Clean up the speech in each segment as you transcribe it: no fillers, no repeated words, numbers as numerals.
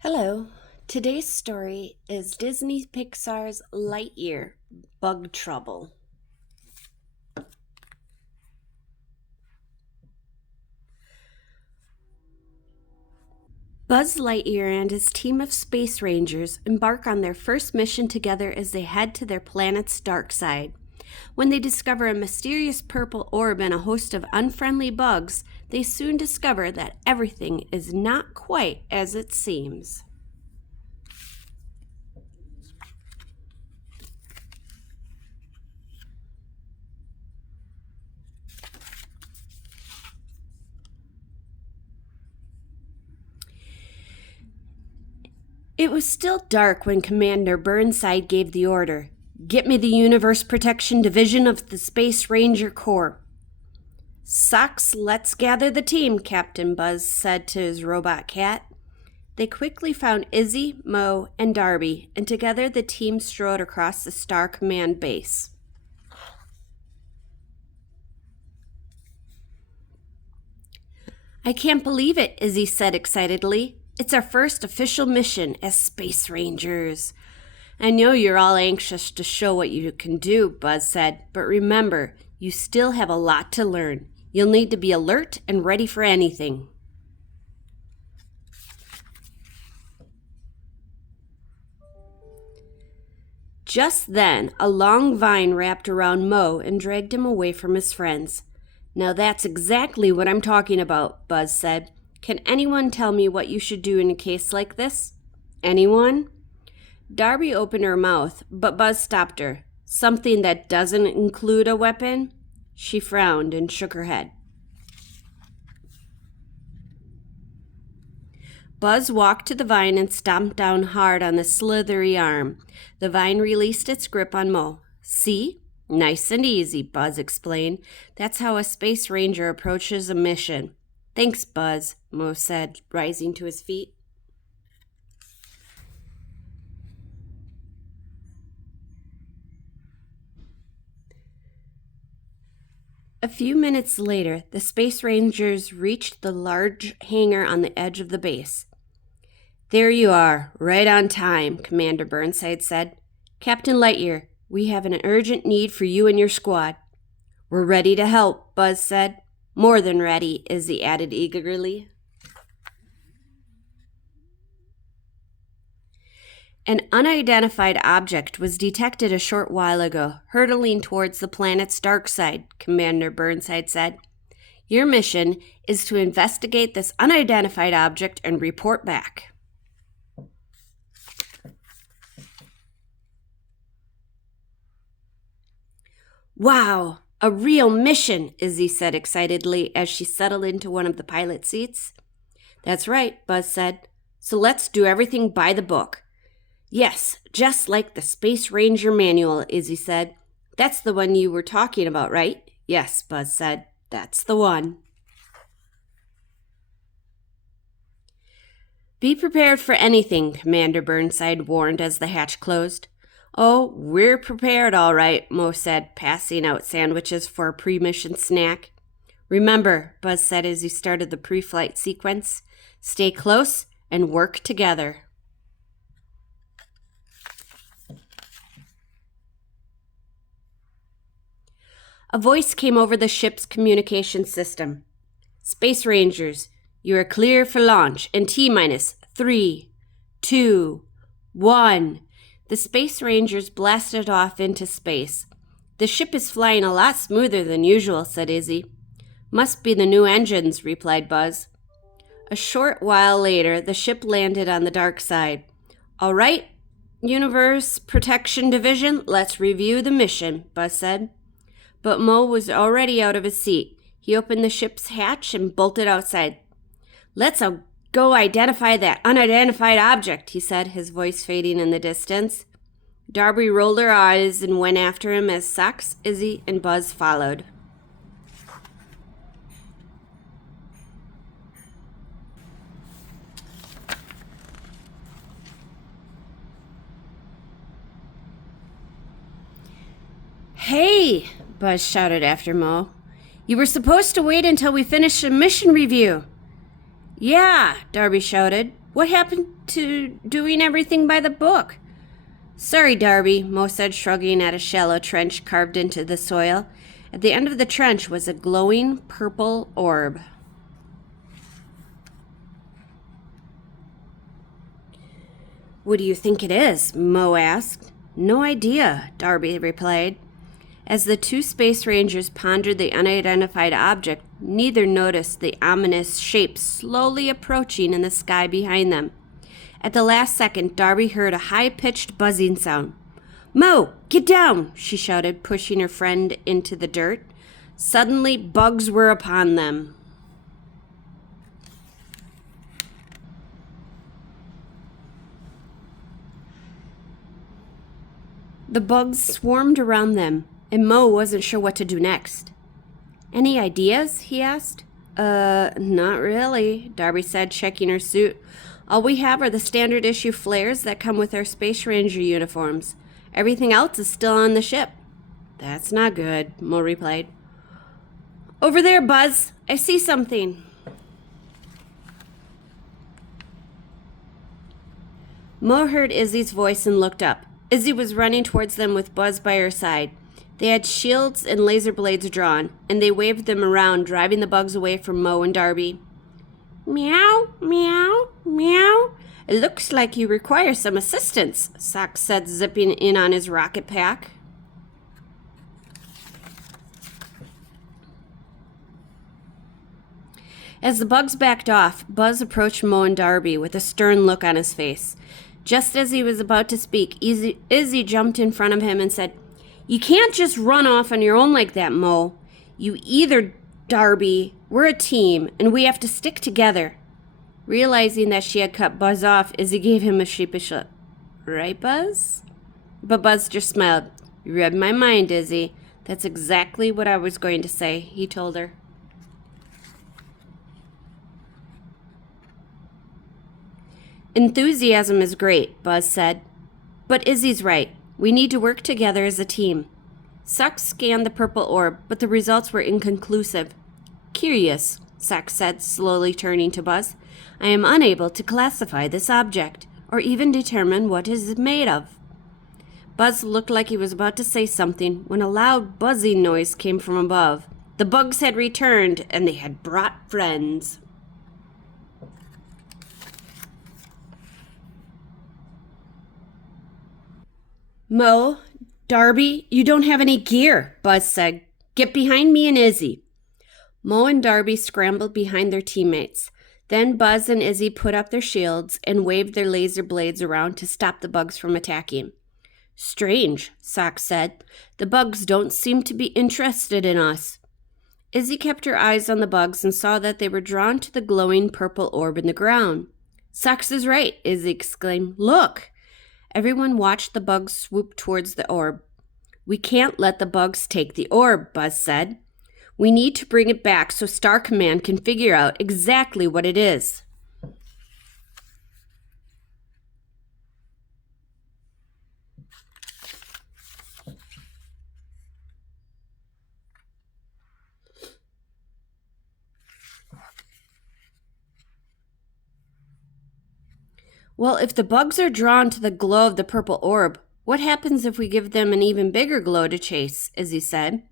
Hello. Today's story is Disney Pixar's Lightyear, Bug Trouble. Buzz Lightyear and his team of space rangers embark on their first mission together as they head to their planet's dark side. When they discover a mysterious purple orb and a host of unfriendly bugs, they soon discover that everything is not quite as it seems. It was still dark when Commander Burnside gave the order, "Get me the Universe Protection Division of the Space Ranger Corps." "Socks, let's gather the team," Captain Buzz said to his robot cat. They quickly found Izzy, Mo, and Darby, and together the team strode across the Star Command base. "I can't believe it," Izzy said excitedly. "It's our first official mission as Space Rangers." "I know you're all anxious to show what you can do," Buzz said, "but remember, you still have a lot to learn. You'll need to be alert and ready for anything." Just then, a long vine wrapped around Mo and dragged him away from his friends. "Now that's exactly what I'm talking about," Buzz said. "Can anyone tell me what you should do in a case like this? Anyone?" Darby opened her mouth, but Buzz stopped her. "Something that doesn't include a weapon?" She frowned and shook her head. Buzz walked to the vine and stomped down hard on the slithery arm. The vine released its grip on Mo. "See? Nice and easy," Buzz explained. "That's how a space ranger approaches a mission." "Thanks, Buzz," Mo said, rising to his feet. A few minutes later, the Space Rangers reached the large hangar on the edge of the base. "There you are, right on time," Commander Burnside said. "Captain Lightyear, we have an urgent need for you and your squad." "We're ready to help," Buzz said. "More than ready," Izzy added eagerly. "An unidentified object was detected a short while ago, hurtling towards the planet's dark side," Commander Burnside said. "Your mission is to investigate this unidentified object and report back." "Wow, a real mission," Izzy said excitedly as she settled into one of the pilot seats. "That's right," Buzz said. "So let's do everything by the book." "Yes, just like the Space Ranger Manual," Izzy said. "That's the one you were talking about, right?" "Yes," Buzz said. "That's the one." "Be prepared for anything," Commander Burnside warned as the hatch closed. "Oh, we're prepared all right," Mo said, passing out sandwiches for a pre-mission snack. "Remember," Buzz said as he started the pre-flight sequence, "stay close and work together." A voice came over the ship's communication system. "Space Rangers, you are clear for launch in T-minus 3, 2, 1. The Space Rangers blasted off into space. "The ship is flying a lot smoother than usual," said Izzy. "Must be the new engines," replied Buzz. A short while later, the ship landed on the dark side. "All right, Universe Protection Division, let's review the mission," Buzz said. But Mo was already out of his seat. He opened the ship's hatch and bolted outside. "Let's go identify that unidentified object," he said, his voice fading in the distance. Darby rolled her eyes and went after him as Socks, Izzy, and Buzz followed. "Hey!" Buzz shouted after Mo. "You were supposed to wait until we finished the mission review." "Yeah," Darby shouted. What happened to doing everything by the book? Sorry, Darby, Mo said, shrugging at a shallow trench carved into the soil. At the end of the trench was a glowing purple orb. What do you think it is? Mo asked. No idea, Darby replied. As the two space rangers pondered the unidentified object, neither noticed the ominous shape slowly approaching in the sky behind them. At the last second, Darby heard a high-pitched buzzing sound. Mo, get down, she shouted, pushing her friend into the dirt. Suddenly, bugs were upon them. The bugs swarmed around them, and Mo wasn't sure what to do next. Any ideas? He asked. Not really, Darby said, checking her suit. All we have are the standard issue flares that come with our Space Ranger uniforms. Everything else is still on the ship. That's not good, Mo replied. Over there, Buzz. I see something. Mo heard Izzy's voice and looked up. Izzy was running towards them with Buzz by her side. They had shields and laser blades drawn, and they waved them around, driving the bugs away from Mo and Darby. Meow, meow, meow. It looks like you require some assistance, Sock said, zipping in on his rocket pack. As the bugs backed off, Buzz approached Mo and Darby with a stern look on his face. Just as he was about to speak, Izzy jumped in front of him and said, You can't just run off on your own like that, Mo. You either, Darby. We're a team, and we have to stick together. Realizing that she had cut Buzz off, Izzy gave him a sheepish look. Right, Buzz? But Buzz just smiled. You read my mind, Izzy. That's exactly what I was going to say, he told her. Enthusiasm is great, Buzz said. But Izzy's right. We need to work together as a team. Sock scanned the purple orb, but the results were inconclusive. Curious, Sock said, slowly turning to Buzz. I am unable to classify this object, or even determine what it is made of. Buzz looked like he was about to say something when a loud buzzing noise came from above. The bugs had returned, and they had brought friends. Mo, Darby, you don't have any gear, Buzz said. Get behind me and Izzy. Mo and Darby scrambled behind their teammates. Then Buzz and Izzy put up their shields and waved their laser blades around to stop the bugs from attacking. Strange, Sock said. The bugs don't seem to be interested in us. Izzy kept her eyes on the bugs and saw that they were drawn to the glowing purple orb in the ground. Sox is right, Izzy exclaimed. Look! Everyone watched the bugs swoop towards the orb. We can't let the bugs take the orb, Buzz said. We need to bring it back so Star Command can figure out exactly what it is. Well, if the bugs are drawn to the glow of the purple orb, what happens if we give them an even bigger glow to chase, Izzy said.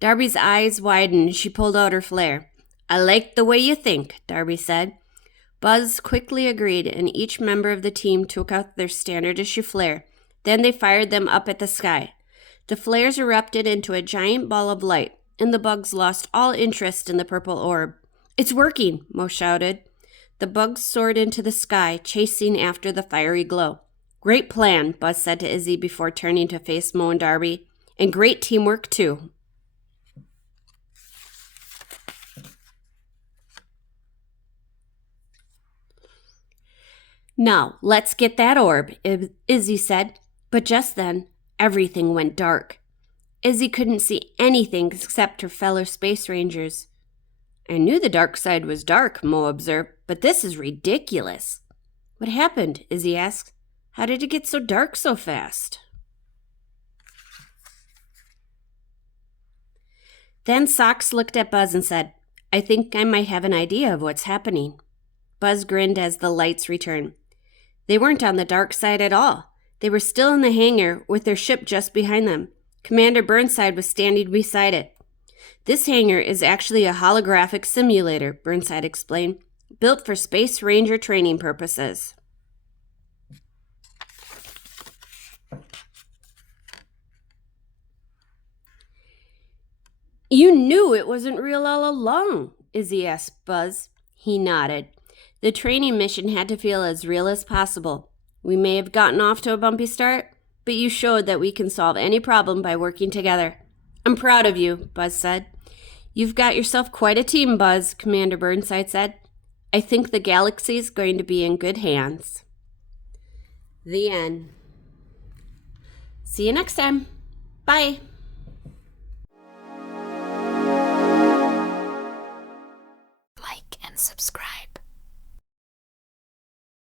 Darby's eyes widened and she pulled out her flare. I like the way you think, Darby said. Buzz quickly agreed, and each member of the team took out their standard issue flare. Then they fired them up at the sky. The flares erupted into a giant ball of light, and the bugs lost all interest in the purple orb. It's working, Mo shouted. The bugs soared into the sky, chasing after the fiery glow. Great plan, Buzz said to Izzy before turning to face Mo and Darby. And great teamwork, too. Now, let's get that orb, Izzy said. But just then, everything went dark. Izzy couldn't see anything except her fellow space rangers. I knew the dark side was dark, Mo observed, but this is ridiculous. What happened? Izzy asked. How did it get so dark so fast? Then Sox looked at Buzz and said, I think I might have an idea of what's happening. Buzz grinned as the lights returned. They weren't on the dark side at all. They were still in the hangar with their ship just behind them. Commander Burnside was standing beside it. This hangar is actually a holographic simulator, Burnside explained, built for Space Ranger training purposes. You knew it wasn't real all along, Izzy asked Buzz. He nodded. The training mission had to feel as real as possible. We may have gotten off to a bumpy start, but you showed that we can solve any problem by working together. I'm proud of you, Buzz said. You've got yourself quite a team, Buzz, Commander Burnside said. I think the galaxy's going to be in good hands. The end. See you next time. Bye. Like and subscribe.